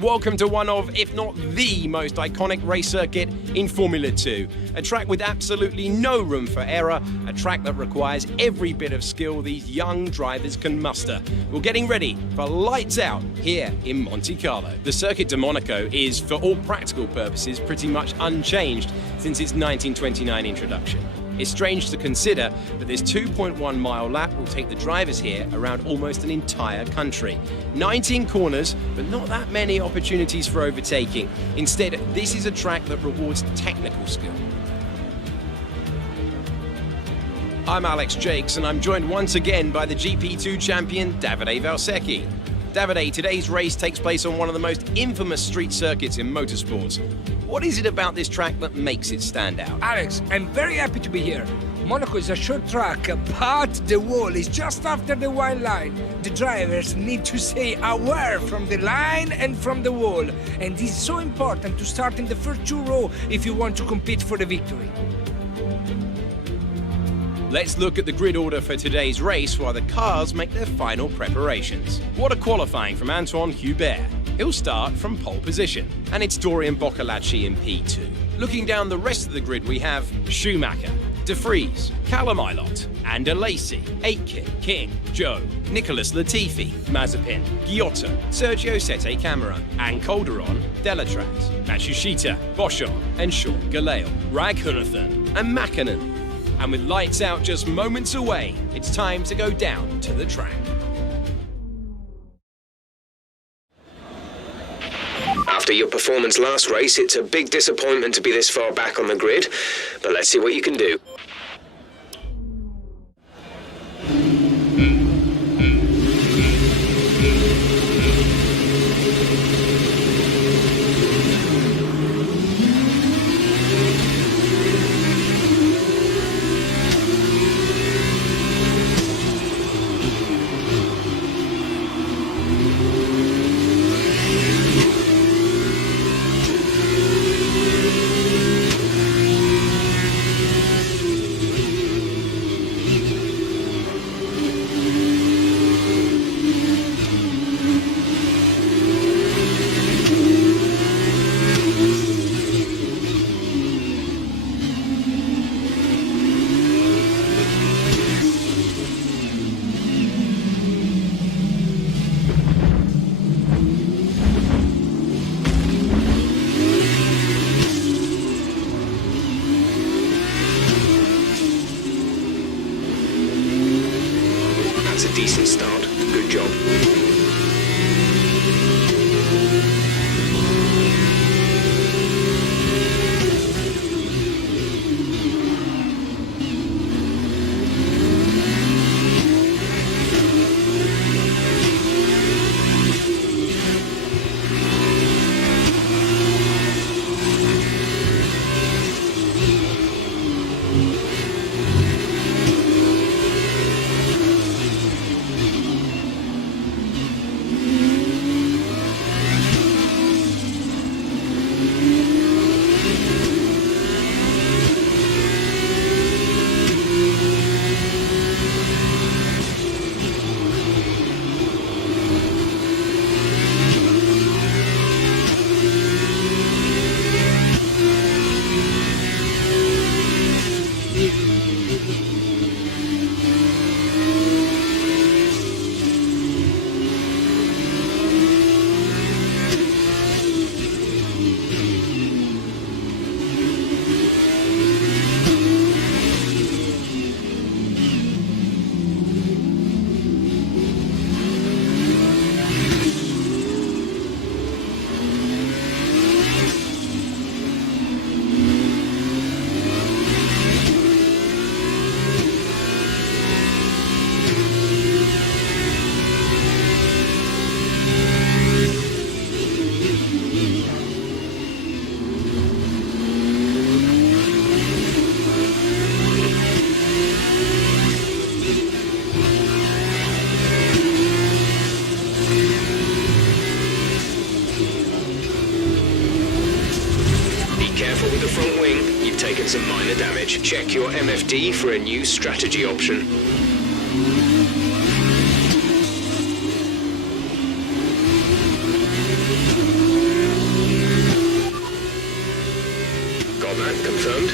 Welcome to one of, if not the most iconic race circuit in Formula 2. A track with absolutely no room for error, a track that requires every bit of skill these young drivers can muster. We're getting ready for lights out here in Monte Carlo. The Circuit de Monaco is, for all practical purposes, pretty much unchanged since its 1929 introduction. It's strange to consider, but this 2.1-mile lap will take the drivers here around almost an entire country. 19 corners, but not that many opportunities for overtaking. Instead, this is a track that rewards technical skill. I'm Alex Jakes, and I'm joined once again by the GP2 champion, Davide Valsecchi. Davide, today's race takes place on one of the most infamous street circuits in motorsports. What is it about this track that makes it stand out? Alex, I'm very happy to be here. Monaco is a short track, but the wall is just after the white line. The drivers need to stay aware from the line and from the wall. And this is so important to start in the first two rows if you want to compete for the victory. Let's look at the grid order for today's race while the cars make their final preparations. What a qualifying from Antoine Hubert. He'll start from pole position, and it's Dorian Boccolacci in P2. Looking down the rest of the grid, we have Schumacher, De Vries, Callum Ilott, Ander Lacey, Aitken, King, Joe, Nicholas Latifi, Mazepin, Giotto, Sergio Sette Camara, and Calderon, Delatraz, Matsushita, Boschon, and Sean Galale, Raghunathan, and Mäkinen. And with lights out just moments away, it's time to go down to the track. After your performance last race, it's a big disappointment to be this far back on the grid, but let's see what you can do. That's a decent start. Good job. taken some minor damage. Check your MFD for a new strategy option. that, confirmed.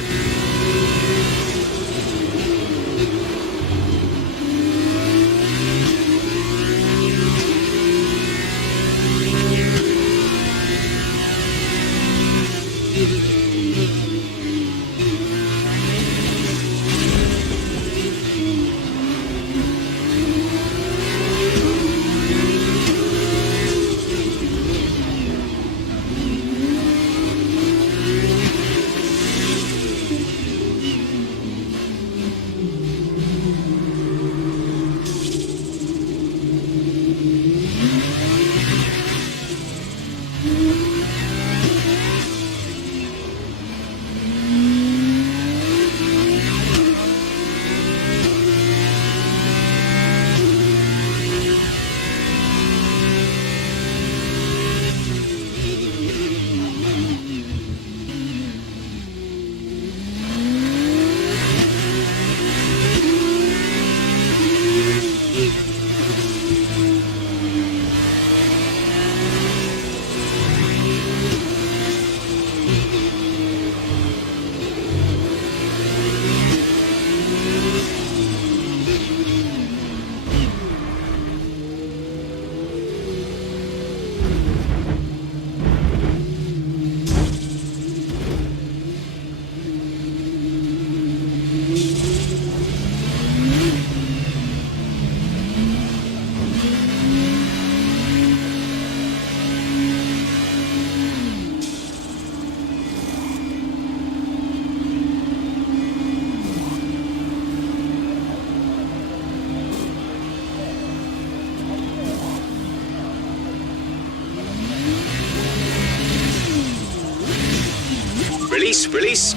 Release.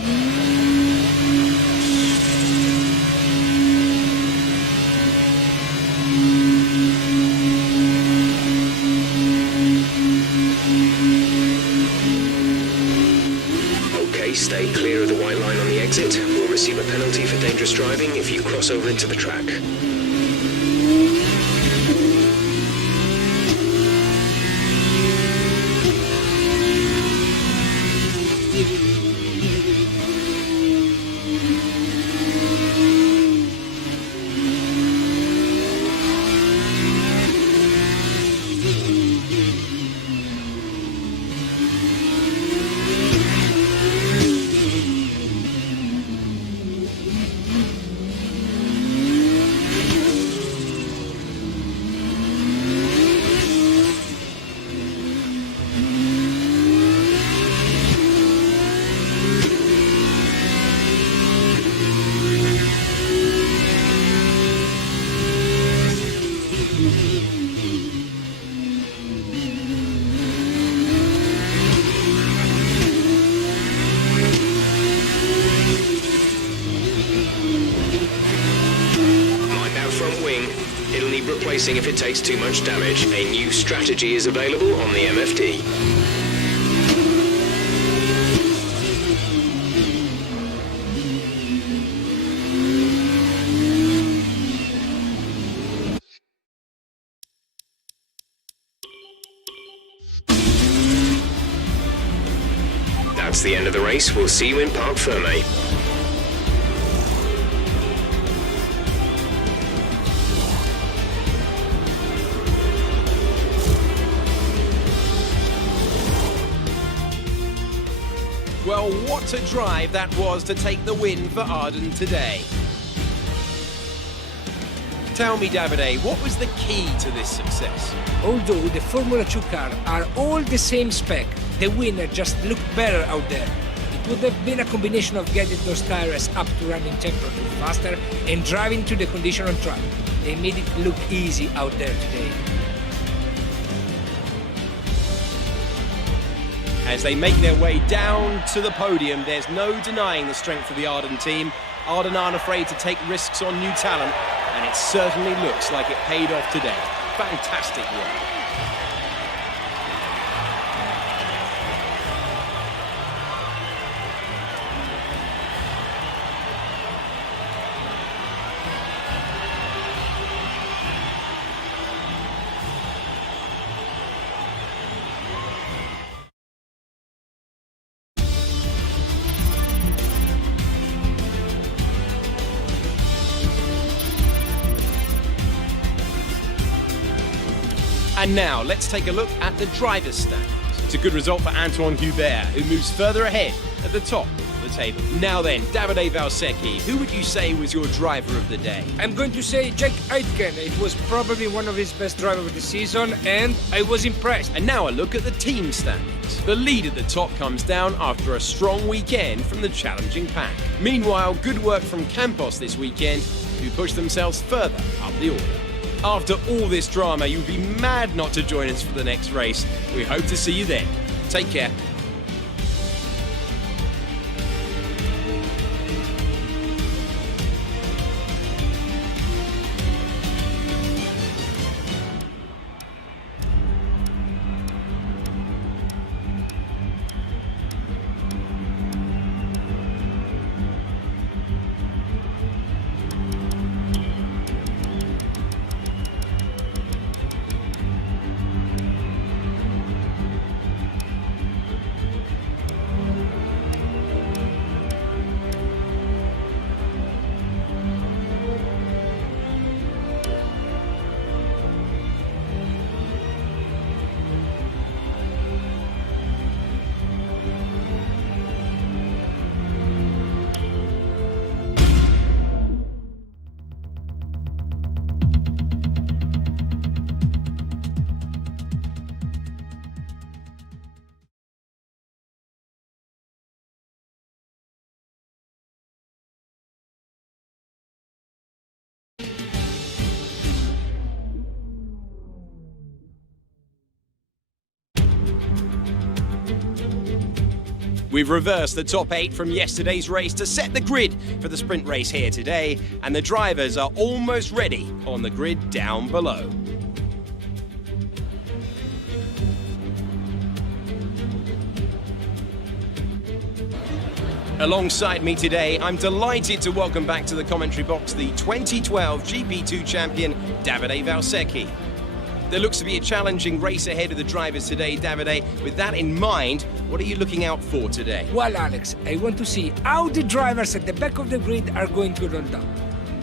Okay, stay clear of the white line on the exit. We'll receive a penalty for dangerous driving if you cross over into the track. Replacing if it takes too much damage. A new strategy is available on the MFD. That's the end of the race. We'll see you in Parc Fermé. Well, what a drive that was to take the win for Arden today. Tell me, Davide, what was the key to this success? Although the Formula 2 cars are all the same spec, the winner just looked better out there. It would have been a combination of getting those tires up to running temperature faster and driving to the condition on track. They made it look easy out there today. As they make their way down to the podium, there's no denying the strength of the Arden team. Arden aren't afraid to take risks on new talent, and it certainly looks like it paid off today. Fantastic work. And now, let's take a look at the driver's standings. It's a good result for Antoine Hubert, who moves further ahead at the top of the table. Now then, Davide Valsecchi, who would you say was your driver of the day? I'm going to say Jack Aitken. It was probably one of his best drivers of the season, and I was impressed. And now a look at the team standings. The lead at the top comes down after a strong weekend from the challenging pack. Meanwhile, good work from Campos this weekend, who pushed themselves further up the order. After all this drama, you'd be mad not to join us for the next race. We hope to see you then. Take care. We've reversed the top 8 from yesterday's race to set the grid for the sprint race here today, and the drivers are almost ready on the grid down below. Alongside me today, I'm delighted to welcome back to the commentary box the 2012 GP2 champion, Davide Valsecchi. There looks to be a challenging race ahead of the drivers today, Davide. With that in mind, what are you looking out for today? Well, Alex, I want to see how the drivers at the back of the grid are going to run down.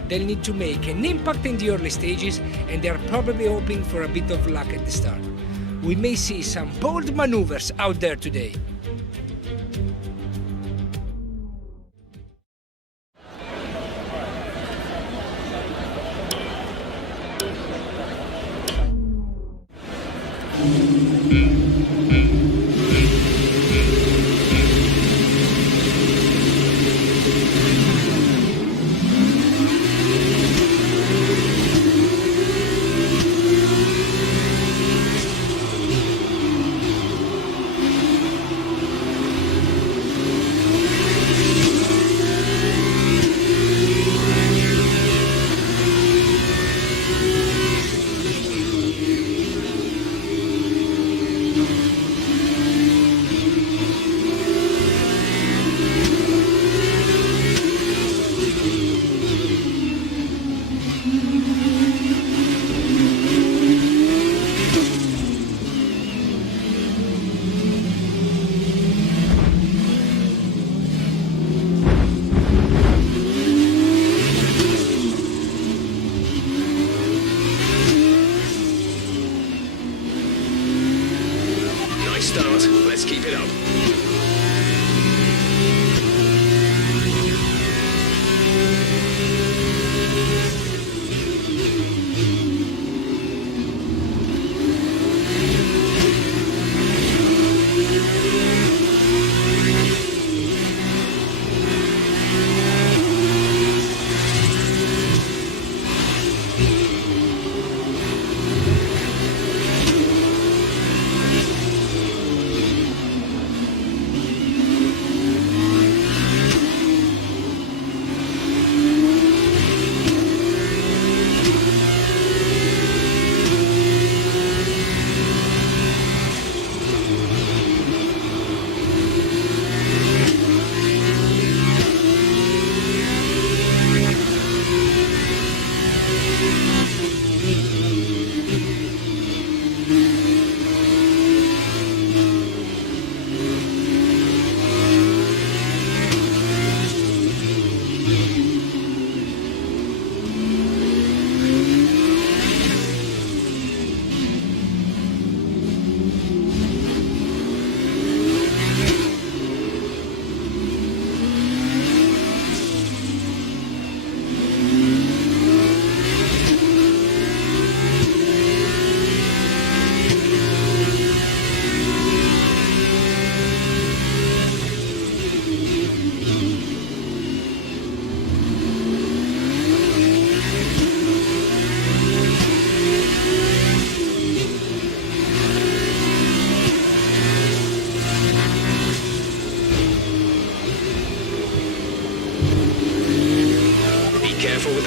They'll need to make an impact in the early stages, and they're probably hoping for a bit of luck at the start. We may see some bold maneuvers out there today.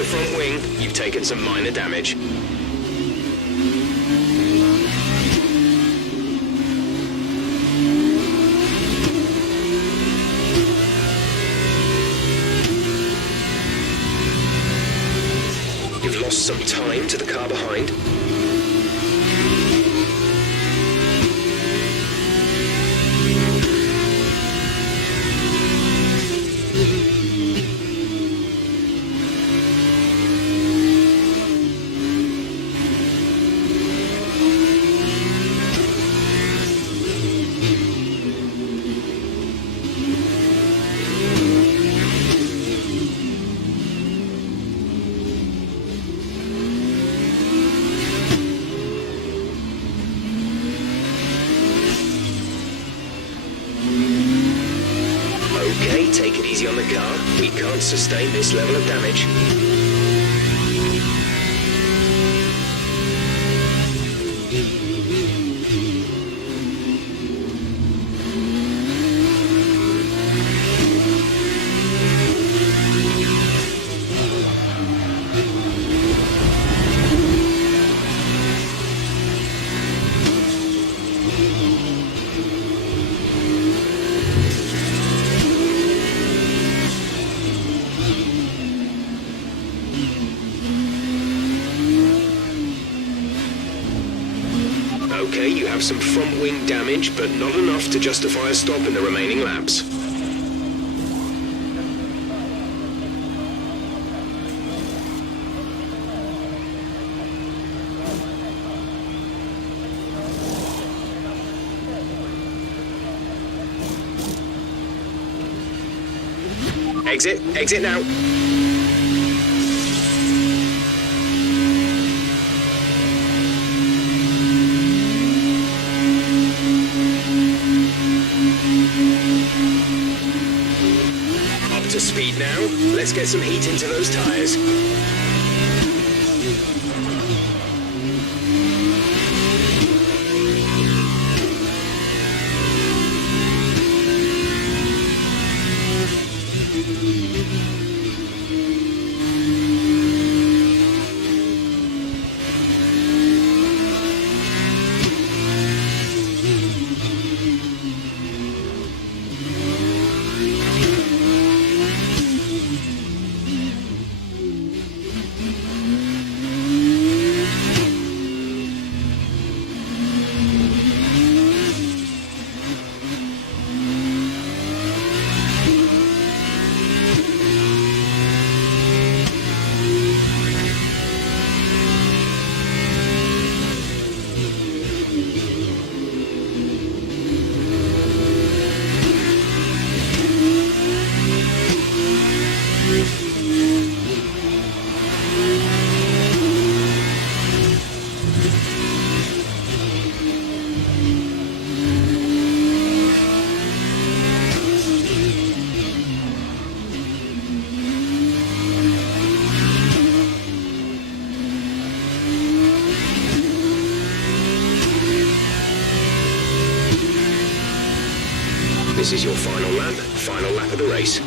front wing, you've taken some minor damage. You've lost some time to the car behind. Okay, take it easy on the car. We can't sustain this level of damage. Okay, you have some front wing damage, but not enough to justify a stop in the remaining laps. Exit now. Up to speed now. Let's get some heat into those tires. This is your final lap of the race.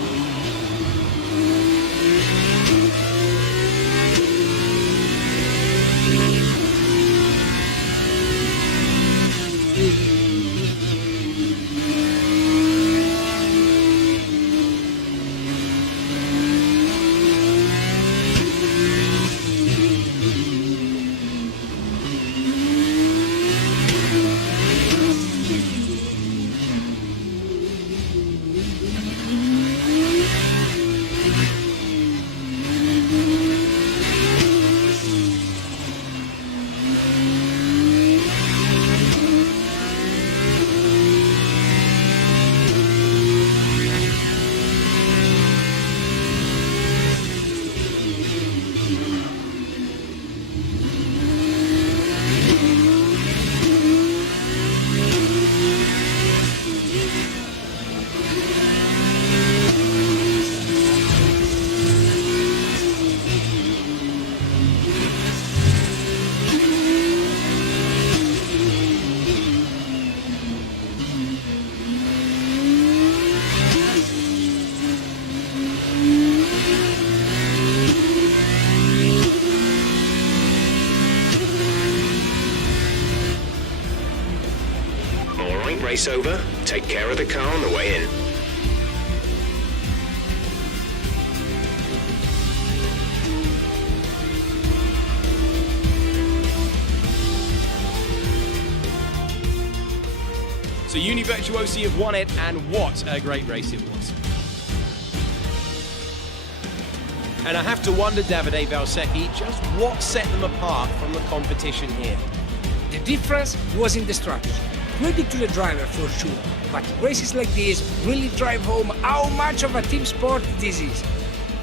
race over, take care of the car on the way in. So Univirtuosi have won it, and what a great race it was. And I have to wonder, Davide Valsecchi, just what set them apart from the competition here. The difference was in the strategy. Credit to the driver for sure, but races like this really drive home how much of a team sport this is.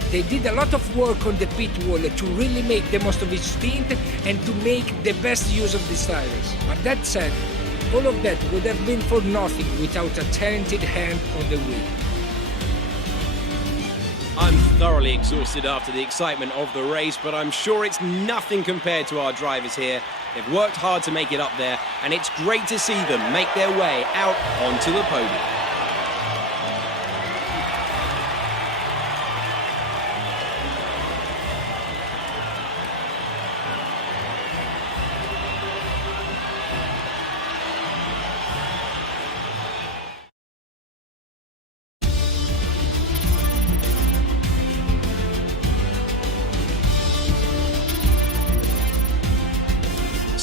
They did a lot of work on the pit wall to really make the most of each stint and to make the best use of the tires. But that said, all of that would have been for nothing without a talented hand on the wheel. I'm thoroughly exhausted after the excitement of the race, but I'm sure it's nothing compared to our drivers here. They've worked hard to make it up there, and it's great to see them make their way out onto the podium.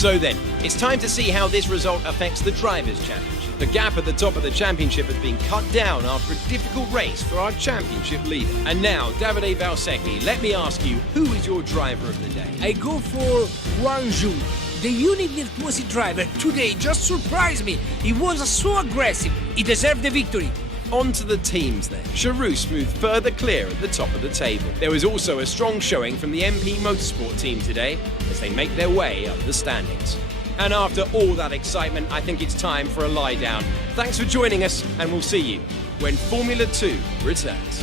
So then, it's time to see how this result affects the Drivers' Championship. The gap at the top of the championship has been cut down after a difficult race for our championship leader. And now, Davide Valsecchi, let me ask you, who is your driver of the day? I go for Guangzhou. The Univirtuosi driver today just surprised me. He was so aggressive. He deserved the victory. On to the teams then. Charoux moved further clear at the top of the table. There was also a strong showing from the MP Motorsport team today as they make their way up the standings. And after all that excitement, I think it's time for a lie down. Thanks for joining us, and we'll see you when Formula 2 returns.